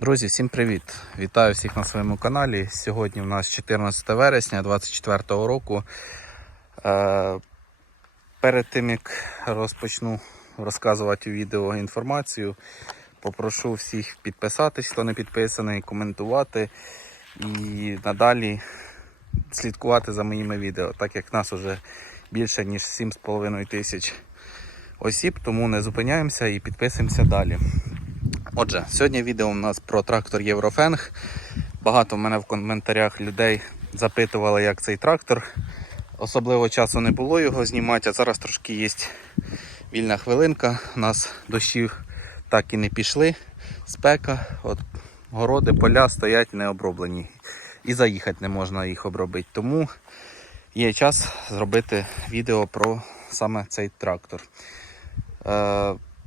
Друзі, всім привіт! Вітаю всіх на своєму каналі. Сьогодні у нас 14 вересня 2024 року. Е, перед тим як розпочну розказувати у відео інформацію, попрошу всіх підписатись, хто не підписаний, коментувати і надалі слідкувати за моїми відео, так як нас вже більше ніж 7,5 тисяч осіб, тому не зупиняємося і підписуємося далі. Отже, сьогодні відео у нас про трактор Єврофенг. Багато в мене в коментарях людей запитували, як цей трактор. Особливо часу не було його знімати, а зараз трошки є вільна хвилинка. У нас дощів так і не пішли. Спека, от городи, поля стоять не оброблені. І заїхати не можна їх обробити. Тому є час зробити відео про саме цей трактор.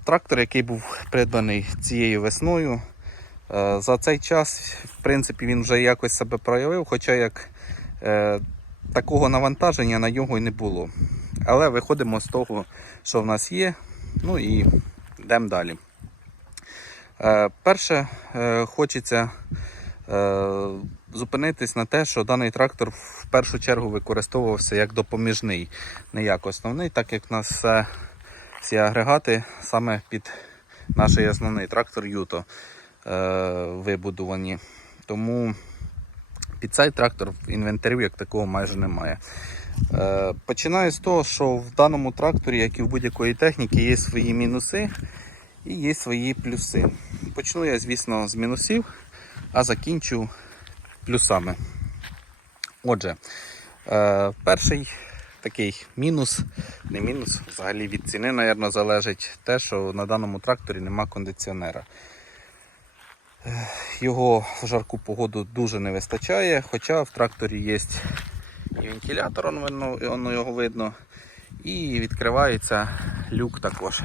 Трактор, який був придбаний цією весною. Е, За цей час, в принципі, він вже якось себе проявив, хоча як е, такого навантаження на нього і не було. Але виходимо з того, що в нас є. Ну і йдемо далі. Е, перше, хочеться зупинитись на те, що даний трактор в першу чергу використовувався як допоміжний, не як основний, так як в нас все всі агрегати саме під наш основний трактор Юто е, вибудовані. Тому під цей трактор в інвентарі як такого майже немає. Е, починаю з того, що в даному тракторі, як і в будь-якої техніки, є свої мінуси і є свої плюси. Почну я, звісно, з мінусів, а закінчу плюсами. Отже, е, перший такий мінус, не мінус, взагалі від ціни, мабуть, залежить те, що на даному тракторі нема кондиціонера. Його в жарку погоду дуже не вистачає, хоча в тракторі є і вентилятор, он воно його видно, і відкривається люк також.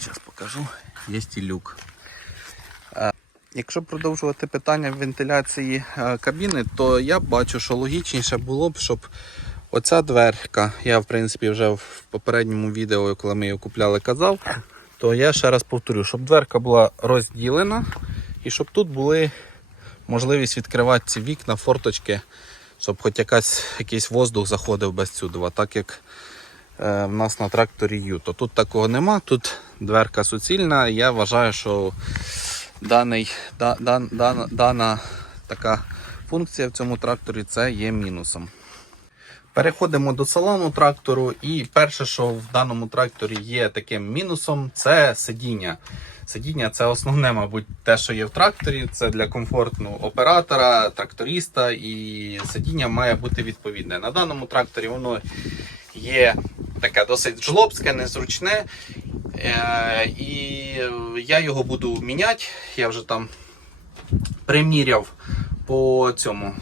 Зараз покажу, є і люк. Е, Якщо продовжувати питання вентиляції е, кабіни, то я бачу, що логічніше було б, щоб Оця дверка, я в принципі вже в попередньому відео, коли ми її купляли, казав, то я ще раз повторю, щоб дверка була розділена і щоб тут були можливість відкривати ці вікна, форточки, щоб хоч якась, якийсь воздух заходив без цюдова, так як е, в нас на тракторі Юто. Тут такого нема, тут дверка суцільна. Я вважаю, що даний, да, дан, дана, дана така функція в цьому тракторі це є мінусом. Переходимо до салону трактору, і перше, що в даному тракторі є таким мінусом, це сидіння. Сидіння це основне, мабуть, те, що є в тракторі. Це для комфорту оператора, тракториста, і сидіння має бути відповідне. На даному тракторі воно є таке досить жлобське, незручне. Е, І я його буду міняти. Я вже там приміряв по цьому.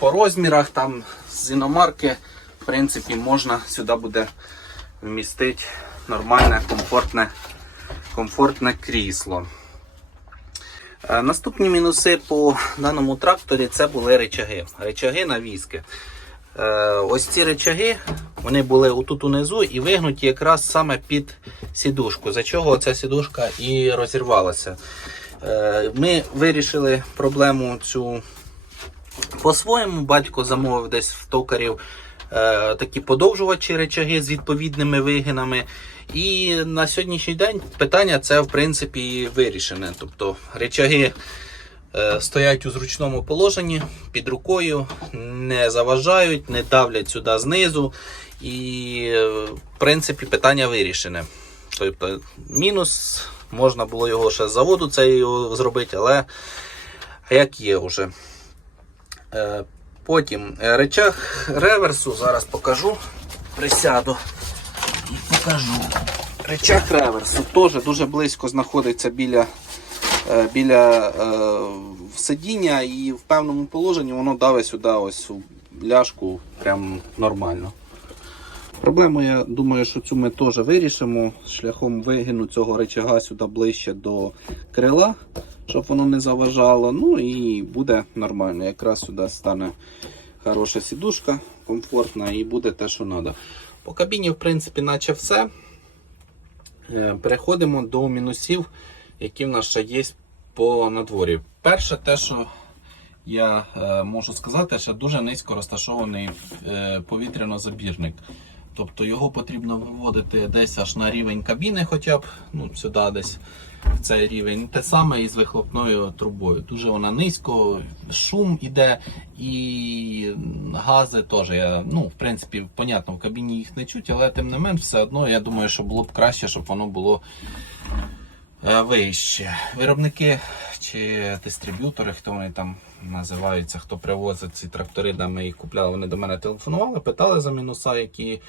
По розмірах там з іномарки, в принципі, можна сюди буде вмістити нормальне, комфортне, комфортне крісло. Е, Наступні мінуси по даному тракторі це були речаги. Речаги на візки. Е, Ось ці речаги вони були отут унизу і вигнуті якраз саме під сідушку, за чого ця сідушка і розірвалася. Е, Ми вирішили проблему цю по-своєму батько замовив десь в токарів е, такі подовжувачі речаги з відповідними вигинами. І на сьогоднішній день питання це в принципі вирішене. Тобто речаги е, стоять у зручному положенні під рукою, не заважають, не давлять сюди знизу. І е, в принципі питання вирішене. Тобто мінус, можна було його ще з заводу це його зробити, але як є вже. Е, Потім е, речах реверсу, зараз покажу, присяду і покажу. Речах реверсу теж дуже близько знаходиться біля е, біля е, сидіння і в певному положенні воно давить сюди ось у ляшку прям нормально. Проблему, я думаю, що цю ми теж вирішимо шляхом вигину цього речага сюди ближче до крила, щоб воно не заважало. Ну і буде нормально. Якраз сюди стане хороша сідушка, комфортна і буде те, що треба. По кабіні, в принципі, наче все. Е, Переходимо до мінусів які в нас ще є по надворі. Перше, те, що я е, можу сказати, що дуже низько розташований е, повітряно-забірник. Тобто його потрібно виводити десь аж на рівень кабіни, хоча б ну, сюди десь в цей рівень. Те саме і з вихлопною трубою. Дуже вона низько, шум іде і гази теж. Я, ну, в принципі, понятно, в кабіні їх не чуть, але тим не менш, все одно я думаю, що було б краще, щоб воно було е, вище. Виробники чи дистриб'ютори, хто вони там називаються, хто привозить ці трактори, де ми їх купляли, вони до мене телефонували, питали за мінуса, які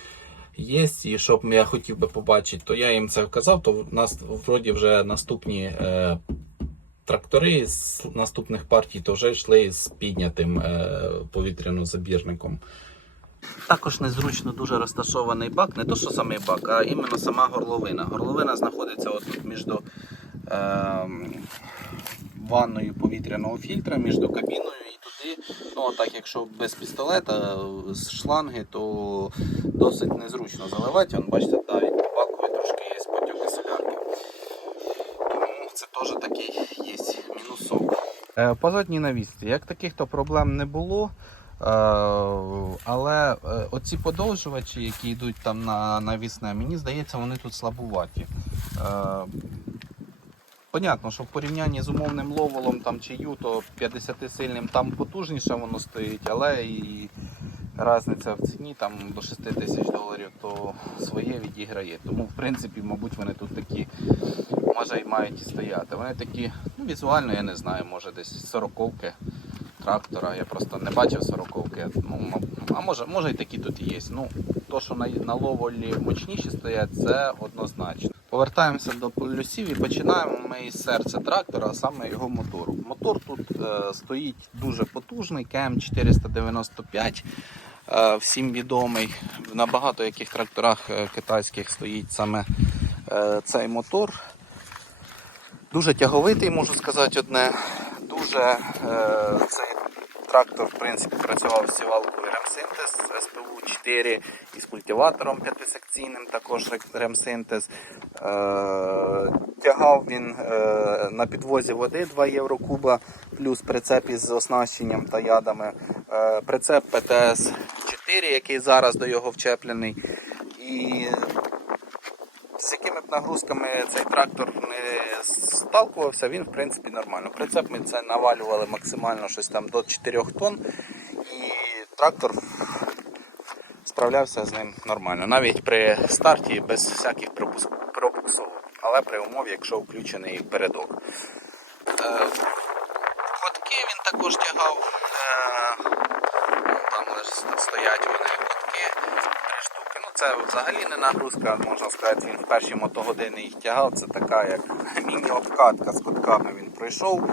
є, і що б я хотів би побачити, то я їм це вказав, то в нас вроді вже наступні е, трактори з наступних партій то вже йшли з піднятим е, повітряно-забірником. Також незручно дуже розташований бак, не то що самий бак, а іменно сама горловина. Горловина знаходиться от між е, ванною повітряного фільтра, між кабіною і туди. Ну, так якщо без пістолета з шланги, то досить незручно заливати. Вон, бачите, навіть по бакові трошки є потьоки солярки. Тому це теж такий є мінусок. Е, По задній навісці, як таких то проблем не було. Е, Але е, оці подовжувачі, які йдуть там на навісне, мені здається, вони тут слабуваті. Понятно, що в порівнянні з умовним ловолом там, чи юто 50-сильним там потужніше воно стоїть, але і різниця в ціні там, до 6 тисяч доларів, то своє відіграє. Тому, в принципі, мабуть, вони тут такі, може і мають і стояти. Вони такі, ну, візуально, я не знаю, може десь сороковки трактора. Я просто не бачив сороковки. Ну, а може, може і такі тут є. Ну, то, що на, на ловолі мощніші стоять, це однозначно. Повертаємося до полюсів і починаємо ми із серця трактора, а саме його мотору. Мотор тут е, стоїть дуже потужний, КМ495, е, всім відомий. На багато яких тракторах е, китайських стоїть саме е, цей мотор. Дуже тяговитий, можу сказати одне. Дуже е, цей трактор, в принципі, працював з сівалкою ремсинтез СПУ 4 і з культиватором п'ятисекційним, також ремсинтез. Е, тягав він е, на підвозі води 2 євро куба, плюс прицеп із оснащенням та ядами. Е, прицеп ПТС 4, який зараз до його вчеплений. І з якими б нагрузками цей трактор не сталкувався, він в принципі нормально. Прицеп ми це навалювали максимально щось там до 4 тонн, трактор справлявся з ним нормально. Навіть при старті без всяких пропуск- пропусковок, але при умові, якщо включений передок. Е, він також тягав. Е, там стоять вони ходки, три штуки. Ну це взагалі не нагрузка, можна сказати, він в перші мотогодини їх тягав. Це така як міні-обкатка з ходками він пройшов.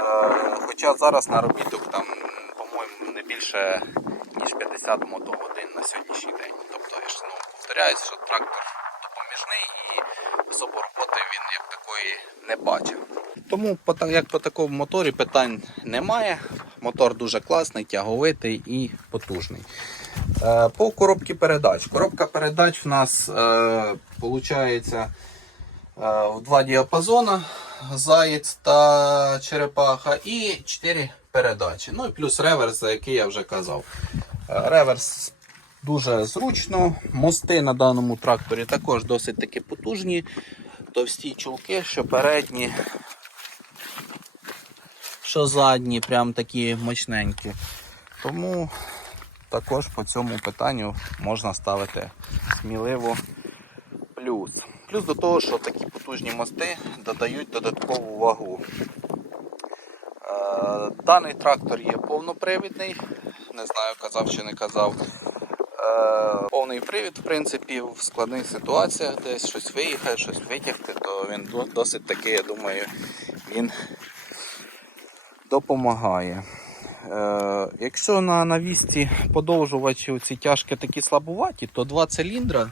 Е, хоча зараз наробіток там, по-моєму, не більше ніж 50 мотогодин на сьогоднішній день. Тобто я ж ну, повторяюсь, що трактор допоміжний і особо роботи він як такої не бачив. Тому як по такому моторі питань немає. Мотор дуже класний, тяговитий і потужний. Е, По коробці передач. Коробка передач в нас е, виходить в два діапазони заєць та черепаха і 4 передачі. Ну і плюс реверс, за який я вже казав. Е, Реверс дуже зручно. Мости на даному тракторі також досить таки потужні. Товсті чулки, що передні, що задні, прям такі мощненькі. Тому також по цьому питанню можна ставити сміливо плюс. Плюс до того, що такі потужні мости додають додаткову вагу. Е, Даний трактор є повнопривідний, не знаю, казав чи не казав. Е, Повний привід, в принципі, в складних ситуаціях, десь щось виїхати, щось витягти, то він досить таки, я думаю, він допомагає. Е, Якщо на навісті подовжувачі ці тяжкі такі слабуваті, то два циліндра,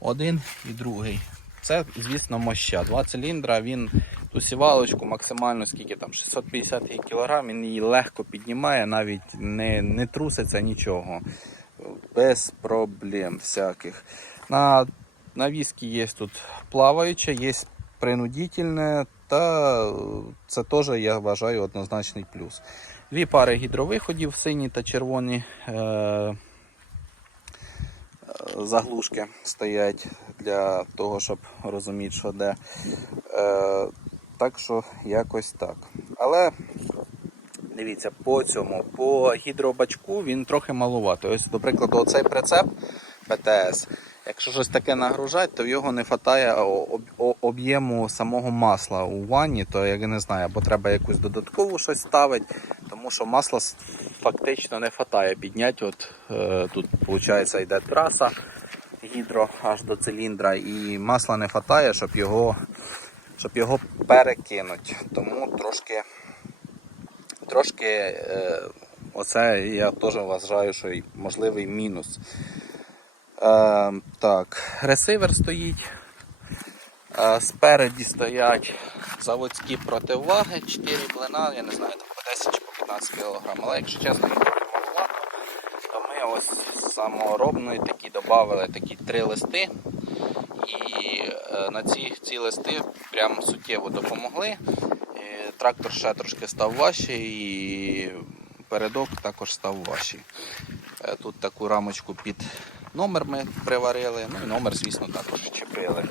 один і другий. Це, звісно, моща. Два циліндра, він ту сівалочку максимально скільки там 650 кг, він її легко піднімає, навіть не, не труситься нічого. Без проблем всяких. На навіски є тут плаваюче, є принудительне, та це теж я вважаю однозначний плюс. Дві пари гідровиходів сині та червоні. Е- заглушки стоять для того, щоб розуміти, що де. Е, так що якось так. Але дивіться, по цьому, по гідробачку він трохи малуватий. Ось, до прикладу, оцей прицеп ПТС. Якщо щось таке нагружати, то в його не вистачає об'єму самого масла у ванні, то я не знаю, або треба якусь додаткову щось ставити, тому що масла с- фактично не вистачає підняти. От е, тут виходить йде траса гідро аж до циліндра, і масла не вистачає, щоб його, щоб його перекинути. Тому трошки, трошки е, оце я теж вважаю, що можливий мінус. Е, так, ресивер стоїть. Е, спереді стоять заводські противаги, 4 блина, я не знаю, там по 10 чи по 15 кг. Але якщо чесно, то ми ось саморобної такі додали такі три листи. І е, на ці, ці листи прям суттєво допомогли. І трактор ще трошки став важчий і передок також став важчий. Е, Тут таку рамочку під номер ми приварили, ну і номер, звісно, також чіпили.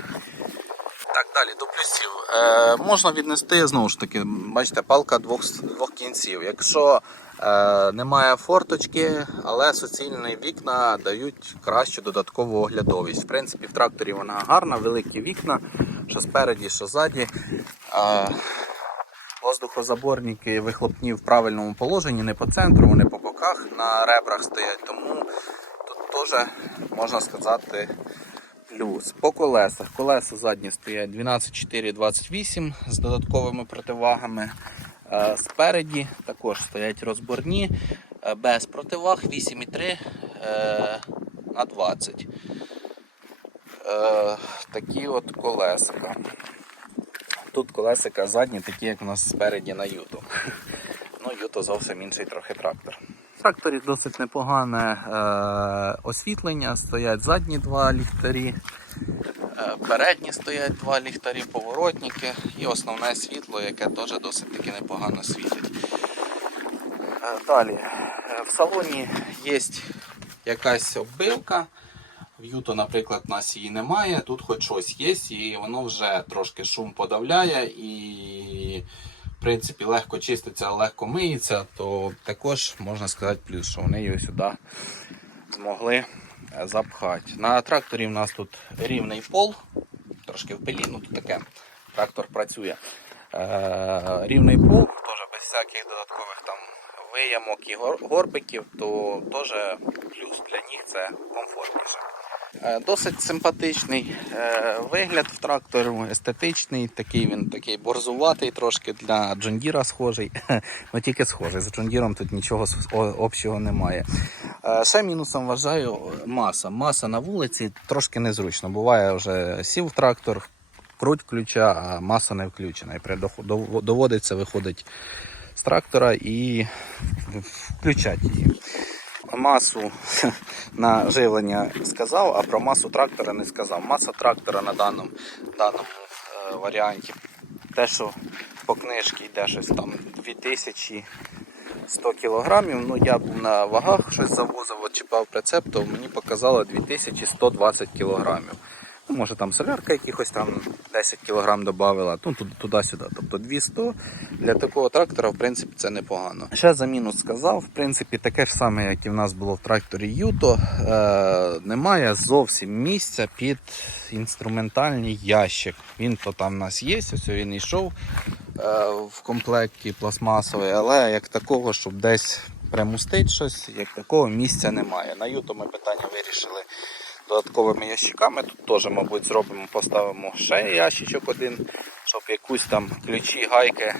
Так, далі до плюсів. Е, можна віднести знову ж таки, бачите, палка двох, двох кінців. Якщо е, немає форточки, але суцільні вікна дають кращу додаткову оглядовість. В принципі, в тракторі вона гарна, великі вікна, що спереді, що ззаді. Е, Воздухозаборники вихлопні в правильному положенні, не по центру, вони по боках на ребрах стоять, тому тут теж можна сказати плюс. По колесах. Колеса задні стоять 12,428 з додатковими противагами. Е, Спереді також стоять розборні е, без противаг 8,3 е, на 20. Е, Такі от колесика. Тут колесика задні, такі як у нас спереді на Юту. Ну, Юто зовсім інший трохи трактор. В тракторі досить непогане е, освітлення, стоять задні два ліхтарі, е, передні стоять два ліхтарі, поворотники і основне світло, яке теж досить таки непогано світить. Е, далі, е, в салоні є якась оббивка. В Юто, наприклад, у нас її немає. Тут хоч щось є, і воно вже трошки шум подавляє і, принципі, легко чиститься, легко миється, то також можна сказати плюс, що вони її сюди змогли е, запхати. На тракторі в нас тут рівний пол, трошки в пилі, ну тут таке. Трактор працює. Е, рівний пол, теж без всяких додаткових там виямок і горбиків, то теж плюс для них це комфортніше. Е, Досить симпатичний е, вигляд в трактору, естетичний, такий він такий борзуватий, трошки для Джондіра схожий. Ну тільки схожий. З Джондіром тут нічого общого немає. Е, Ще мінусом вважаю маса. Маса на вулиці трошки незручно. Буває вже сів в трактор, круть ключа, а маса не включена. І доводиться виходить з трактора і включати її. Масу на живлення сказав, а про масу трактора не сказав. Маса трактора на даному, даному е, варіанті. Те, що по книжці йде щось там 2100 кілограмів. Ну я на вагах, щось завозив, от чіпав прицеп, то мені показало 2120 кілограмів. Ну, може там солярка якихось там 10 кг додавила, ну туди- туди-сюди. Тобто 200 для такого трактора, в принципі, це непогано. Ще за мінус сказав, в принципі, таке ж саме, як і в нас було в тракторі Юто. Е, немає зовсім місця під інструментальний ящик. Він то там у нас є, ось він йшов е, в комплекті пластмасовий, але як такого, щоб десь примустити щось, як такого місця немає. На Юто ми питання вирішили додатковими ящиками. Тут теж, мабуть, зробимо, поставимо ще ящичок один, щоб якусь там ключі, гайки,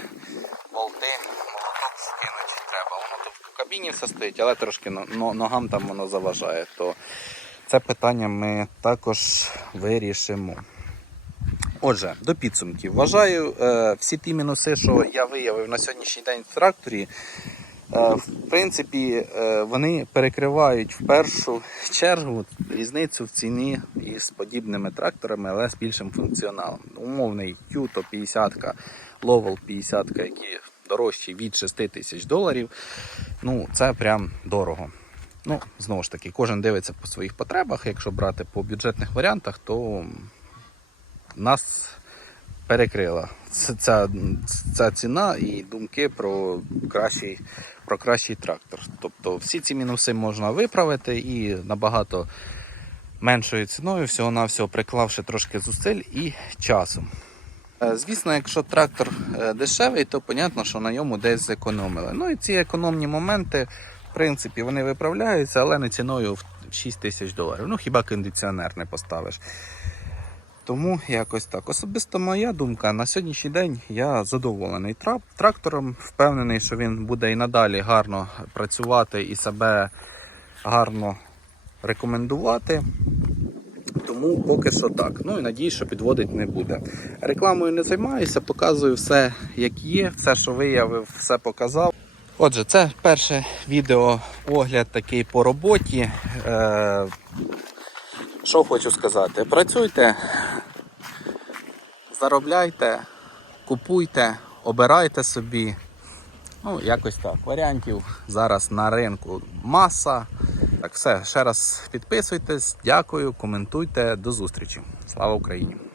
болти, молоток скинути треба. Воно тут в кабіні все стоїть, але трошки но- но- ногам там воно заважає. То це питання ми також вирішимо. Отже, до підсумків. Вважаю, е, всі ті мінуси, що я виявив на сьогоднішній день в тракторі, В принципі, е, вони перекривають в першу чергу різницю в ціні із подібними тракторами, але з більшим функціоналом. Умовний Юто 50, Ловел 50, які дорожчі від 6 тисяч доларів. Ну, це прям дорого. Ну, знову ж таки, кожен дивиться по своїх потребах. Якщо брати по бюджетних варіантах, то нас перекрила ця, ця ціна і думки про кращий, про кращий трактор. Тобто всі ці мінуси можна виправити і набагато меншою ціною, всього-навсього приклавши трошки зусиль і часу. Е, Звісно, якщо трактор е, дешевий, то понятно, що на ньому десь зекономили. Ну і ці економні моменти, в принципі, вони виправляються, але не ціною в 6 тисяч доларів. Ну хіба кондиціонер не поставиш. Тому якось так. Особисто моя думка, на сьогоднішній день я задоволений трактором, впевнений, що він буде і надалі гарно працювати і себе гарно рекомендувати. Тому поки що так. Ну і надію, що підводить не буде. Рекламою не займаюся, показую все, як є, все, що виявив, все показав. Отже, це перше відео огляд такий по роботі. Е, що хочу сказати? Працюйте, заробляйте, купуйте, обирайте собі. Ну, якось так. Варіантів зараз на ринку маса. Так, все, ще раз підписуйтесь, дякую, коментуйте, до зустрічі. Слава Україні!